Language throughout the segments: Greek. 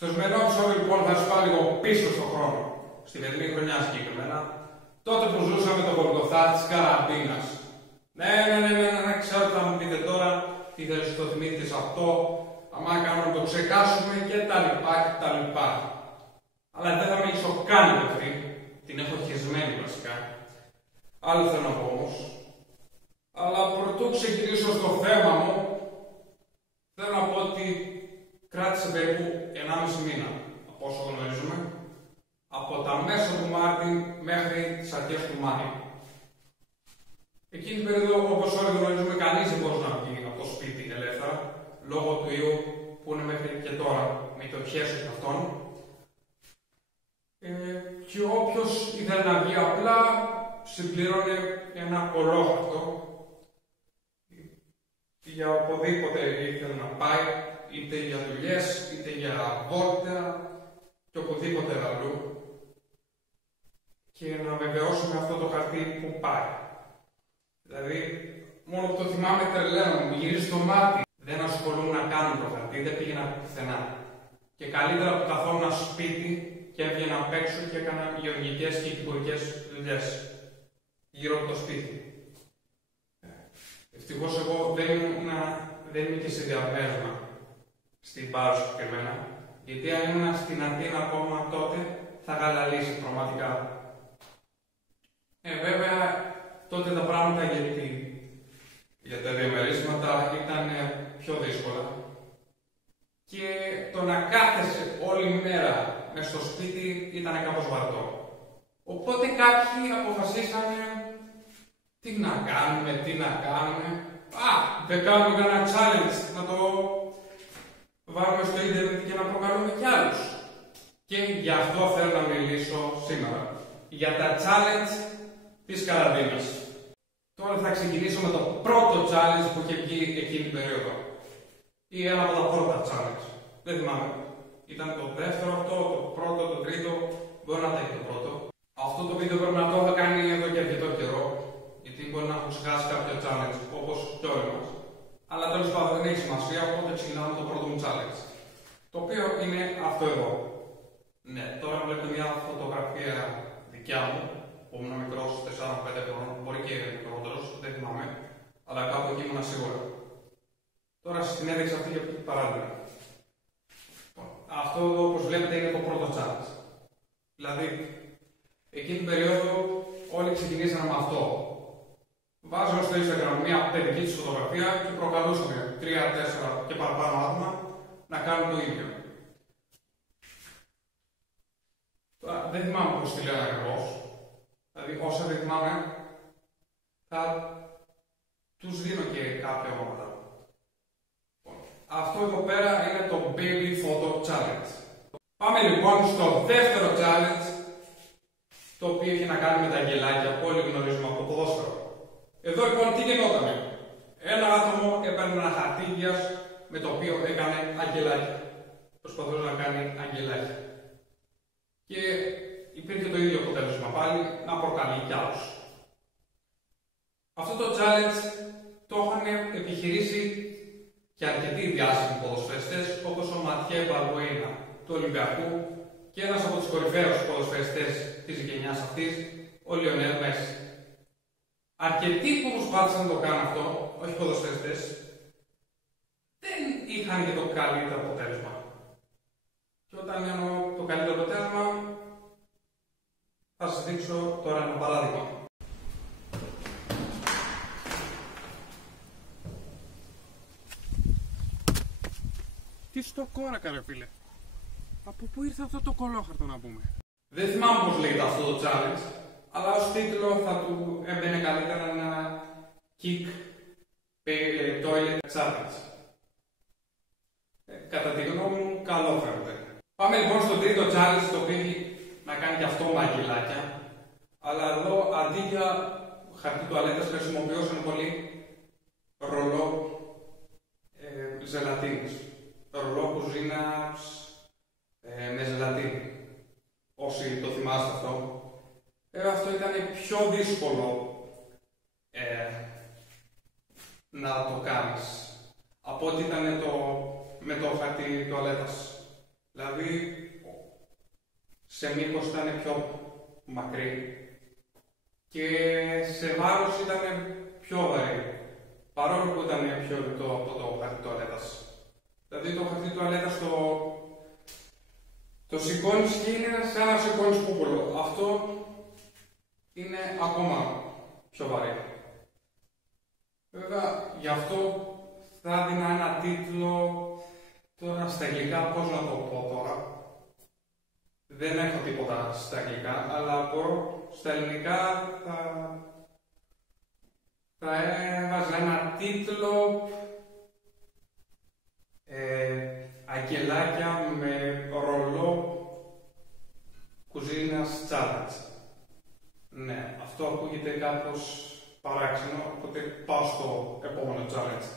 Στο σημερινό επεισόδιο λοιπόν θα σας πάω λίγο πίσω στον χρόνο, στη φετινή χρονιά συγκεκριμένα, τότε που ζούσαμε το Γολγοθά της Καραμπίνας. Ναι, ξέρω ότι θα μου πείτε τώρα τι θέλεις το θυμήθηκες αυτό, άμα κάνουμε να το ξεχάσουμε και τα λοιπά και τα λοιπά. Αλλά δεν θα με έχει σοκάνει αυτή, την έχω χεσμένη βασικά. Άλλο θέλω να πω όμως. Αλλά πρωτού ξεκινήσω στο θέμα μου, θέλω να πω ότι κράτησε περίπου 1,5 μήνα, από όσο γνωρίζουμε, από τα μέσα του Μάρτη μέχρι τις αρχές του Μάη. Εκείνη την περίοδο, όπως όλοι γνωρίζουμε, κανείς δεν μπορούσε να βγει από το σπίτι ελεύθερα, λόγω του ιού που είναι μέχρι και τώρα, με το πιέσω και αυτόν. Και όποιος ήθελε να βγει απλά, συμπλήρωνε ένα κολόχαρτο για οπουδήποτε ήθελε να πάει, είτε για δουλειές, είτε για βόλτα και οπουδήποτε αλλού, και να βεβαιώσουμε αυτό το χαρτί που πάει. Δηλαδή, μόνο που το θυμάμαι τρελαίνω, μου γυρίζει στο μάτι. Δεν ασχολούμαι να κάνω το χαρτί, δεν πήγαινα πουθενά. Και καλύτερα που καθόμουν σπίτι και έβγαινα απ' έξω και έκανα γεωργικές και κυπουρικές δουλειές γύρω από το σπίτι. Ευτυχώς εγώ δεν είμαι και σε διαμέρισμα στην Πάρο συγκεκριμένα, γιατί αν ήμουν στην Αθήνα ακόμα τότε θα γαλαλήσει πραγματικά. Βέβαια, τότε τα πράγματα για τα διαμερίσματα ήταν πιο δύσκολα και το να κάθεσαι όλη μέρα μες στο σπίτι ήταν κάπως βαρετό. Οπότε κάποιοι αποφασίσανε τι να κάνουμε. Δεν κάνουμε κανένα challenge, να το βάλουμε στο ίντερνετ και να προκαλούμε κι άλλους. Και γι' αυτό θέλω να μιλήσω σήμερα. Για τα challenge της καραντίνας. Τώρα θα ξεκινήσω με το πρώτο challenge που είχε βγει εκείνη την περίοδο. Ή ένα από τα πρώτα challenge. Δεν θυμάμαι. Ήταν το δεύτερο αυτό, το πρώτο, το τρίτο. Μπορεί να ήταν και το πρώτο. Αυτό το βίντεο πρέπει να το έχω κάνει εδώ και αρκετό καιρό. Γιατί μπορεί να έχω ξεχάσει κάποιο challenge, όπως κι όλοι μας. Αλλά τέλος πάντων δεν έχει σημασία, οπότε ξεκινάμε το πρώτο μου challenge. Το οποίο είναι αυτό εδώ. Ναι, τώρα βλέπετε μια φωτογραφία δικιά μου, που ήμουν μικρός, 4-5 χρόνων, μπορεί και μικρότερος, δεν θυμάμαι, αλλά κάπου εκεί ήμουν σίγουρα. Τώρα σας την έδειξα αυτή για παράδειγμα. Αυτό εδώ, όπως βλέπετε, είναι το πρώτο challenge. Δηλαδή, εκείνη την περίοδο όλοι ξεκινήσαμε με αυτό. Βάζαμε στο Instagram μια παιδική της φωτογραφία και προκαλούσαμε 3-4 και παραπάνω άτομα να κάνουν το ίδιο. Τώρα δεν θυμάμαι πώς τη λένε ακριβώς. Δηλαδή όσα δεν θυμάμαι θα τους δίνω και κάποια ονόματα. Αυτό εδώ πέρα είναι το Baby Photo Challenge. Πάμε λοιπόν στο δεύτερο challenge, το οποίο έχει να κάνει με τα γελάκια που όλοι γνωρίζουμε από το ποδόσφαιρο. Εδώ λοιπόν τι γινότανε. Ένα άτομο έπαιρνε ένα χαρτί υγείας με το οποίο έκανε αγγελάκια. Προσπαθούσε να κάνει αγγελάκια. Και υπήρχε το ίδιο αποτέλεσμα πάλι, να προκαλεί κι άλλους. Αυτό το challenge το είχαν επιχειρήσει και αρκετοί διάσημοι ποδοσφαιριστές, όπως ο Ματιέ Μπαλμπουέινα του Ολυμπιακού και ένας από τους κορυφαίους ποδοσφαιριστές της γενιάς αυτής, ο Λιονέλ Μέση. Αρκετοί που προσπάθησαν να το κάνουν αυτό, όχι ποδοσφαιριστές, δεν είχαν και το καλύτερο αποτέλεσμα. Και όταν εννοώ το καλύτερο αποτέλεσμα, θα σας δείξω τώρα ένα παράδειγμα. Τι στο κόρακα ρε φίλε. Από πού ήρθε αυτό το κολόχαρτο να πούμε. Δεν θυμάμαι πώς λέγεται αυτό το challenge, αλλά ως τίτλο θα του έμπαινε καλύτερα ένα Kick Toilet Challenge. Κατά τη γνώμη μου, καλό φαίνεται. Πάμε λοιπόν στο τρίτο challenge, το οποίο έχει να κάνει και αυτό μαγιλάκια. Αλλά εδώ αντί για χαρτί τουαλέτας χρησιμοποιούσαν πολύ ρολό ζελατίνης. Ρολό κουζίνας με ζελατίνη. Όσοι το θυμάστε αυτό. Αυτό ήταν πιο δύσκολο να το κάνεις από ό,τι ήταν με το χαρτί τουαλέτας. Δηλαδή, σε μήκος ήταν πιο μακρύ και σε βάρος ήταν πιο βαρύ. Παρόλο που ήταν πιο λεπτό από το χαρτί τουαλέτας. Δηλαδή το χαρτί τουαλέτας το σηκώνεις και είναι σαν να σηκώνεις πούπουλο. Αυτό είναι ακόμα πιο βαρύ. Βέβαια, γι' αυτό θα έδινα ένα τίτλο τώρα στα αγγλικά, πώς να το πω τώρα. Δεν έχω τίποτα στα αγγλικά, αλλά μπορώ στα ελληνικά θα έβαζα ένα τίτλο «Αγγελάκια με ρολό κουζίνας challenge». Ναι, αυτό ακούγεται κάπως παράξενο, οπότε πάω στο επόμενο challenge.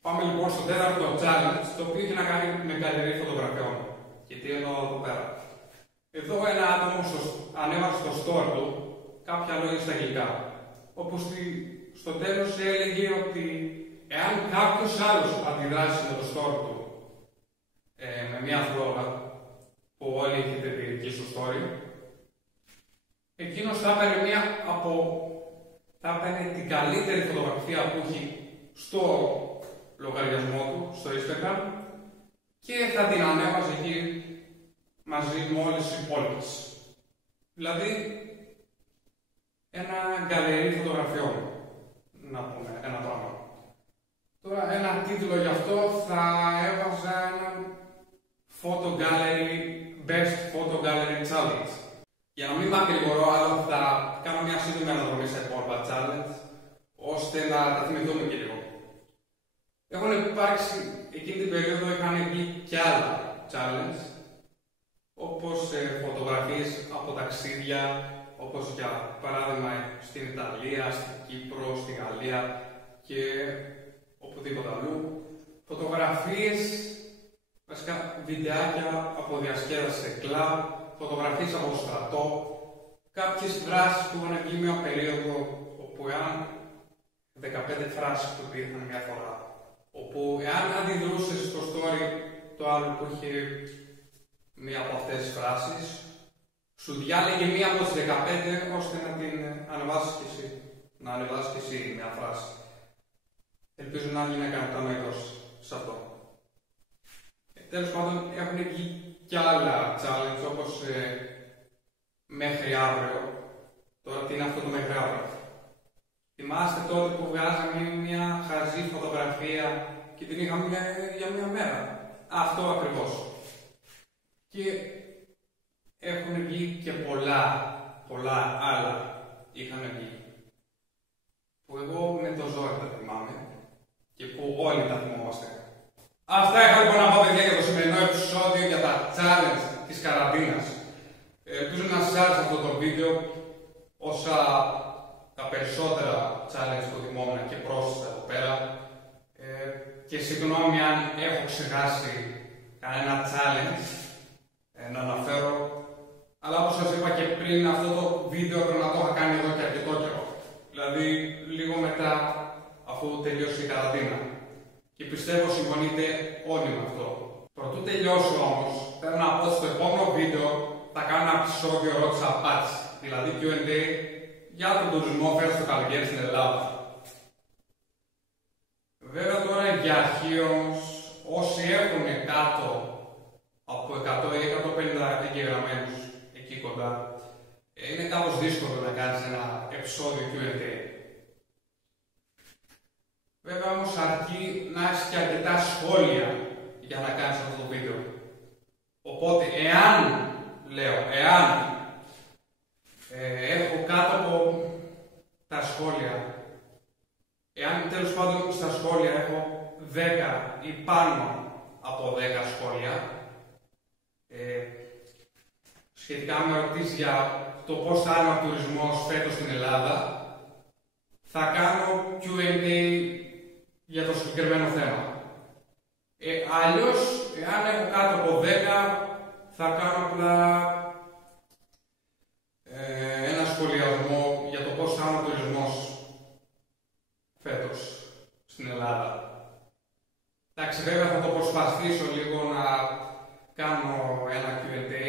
Πάμε λοιπόν στο τέταρτο challenge, το οποίο έχει να κάνει με γκαλερί φωτογραφιών. Και τι εννοώ εδώ πέρα. Εδώ ένα άτομο ανέβασε στο store του κάποια λόγια στα αγγλικά. Όπως στο τέλος έλεγε ότι εάν κάποιος άλλος αντιδράσει με το store του με μια φλόγα που όλοι έχετε δει εκεί στο story, εκείνος θα έπαιρνε την καλύτερη φωτογραφία που έχει στο λογαριασμό του, στο Instagram, και θα την ανέβαζε εκεί μαζί με όλες τις υπόλοιπες. Δηλαδή, ένα γκαλερί φωτογραφιών, να πούμε ένα πράγμα. Τώρα, ένα τίτλο γι' αυτό θα έβαζα ένα Photo Gallery, Best Photo Gallery Challenge. Για να μην μακρηγορώ, αλλά θα κάνω μια σύντομη αναδρομή στα υπόλοιπα challenge, ώστε να τα θυμηθούμε και λίγο. Έχουν υπάρξει, εκείνη την περίοδο είχαν βγει και άλλα challenge, όπως φωτογραφίες από ταξίδια, όπως για παράδειγμα στην Ιταλία, στην Κύπρο, στη Γαλλία και οπουδήποτε αλλού. Φωτογραφίες, βασικά βιντεάκια από διασκέδαση σε κλαμπ, φωτογραφίες από στρατό, κάποιες φράσεις που είχαν βγει μια περίοδο όπου εάν 15 φράσεις που υπήρχαν μια φορά, όπου εάν αντιδρούσες στο story το άλλο που είχε μία από αυτές τις φράσεις, σου διάλεγε μία από τις 15 ώστε να την ανεβάσεις και εσύ. Να ανεβάσεις και εσύ μια φράση. Ελπίζω να γίνει κατανοητός σε αυτό. Τέλος πάντων, έχουν βγει και άλλα challenge όπως μέχρι αύριο. Τώρα τι είναι αυτό το μέχρι αύριο. Θυμάστε τότε που βγάζαμε μια χαζή φωτογραφία και την είχαμε για μια μέρα. Αυτό ακριβώς. Και έχουν βγει και πολλά άλλα είχαν βγει. Που εγώ με το ζόρι τα θυμάμαι και που όλοι τα θυμόμαστε. Αυτά είχα λοιπόν να πω, παιδιά, για το σημερινό επεισόδιο για τα challenge της καραντίνας. Ελπίζω να σας άρεσε αυτό το βίντεο, όσα τα περισσότερα challenge που θυμόμουν και πρόσθεσα εδώ πέρα. Και συγγνώμη αν έχω ξεχάσει κανένα challenge να αναφέρω, αλλά όπως σας είπα και πριν, αυτό το βίντεο πρέπει να το είχα κάνει εδώ και αρκετό καιρό. Δηλαδή λίγο μετά αφού τελειώσει η καραντίνα. Και πιστεύω συμφωνείτε όλοι με αυτό. Προτού τελειώσω όμως, θέλω να πω ότι στο επόμενο βίντεο θα κάνω ένα επεισόδιο ερώτηση απάντηση. Δηλαδή Q&A για τον τουρισμό φέτος το καλοκαίρι στην Ελλάδα. Βέβαια τώρα για αρχή όμως, όσοι έχουν κάτω από 100 ή 150 εγγεγραμμένους εκεί κοντά, είναι κάπως δύσκολο να κάνεις ένα επεισόδιο Q&A. Βέβαια όμως αρκεί να έχεις και αρκετά σχόλια για να κάνεις αυτό το βίντεο. Οπότε εάν έχω κάτω από τα σχόλια, εάν τέλος πάντων στα σχόλια έχω 10 ή πάνω από 10 σχόλια, σχετικά με ερωτήσεις για το πώς θα είναι ο τουρισμός φέτος στην Ελλάδα, θα κάνω Q&A για το συγκεκριμένο θέμα. Αλλιώς, εάν έχω κάτω από 10, θα κάνω απλά ένα σχολιασμό για το πώς θα είναι ο τουρισμός φέτος στην Ελλάδα. Εντάξει, βέβαια θα το προσπαθήσω λίγο να κάνω ένα Q&A,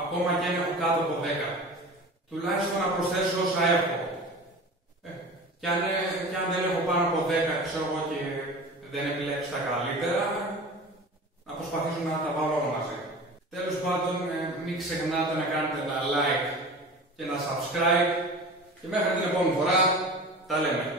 ακόμα και αν έχω κάτω από 10. Τουλάχιστον να προσθέσω όσα έχω. Και αν δεν έχω πάνω από 10, ξέρω εγώ, και δεν επιλέξω τα καλύτερα, να προσπαθήσω να τα βάλω όλα μαζί. Τέλος πάντων, μην ξεχνάτε να κάνετε τα like και να subscribe και μέχρι την επόμενη φορά τα λέμε.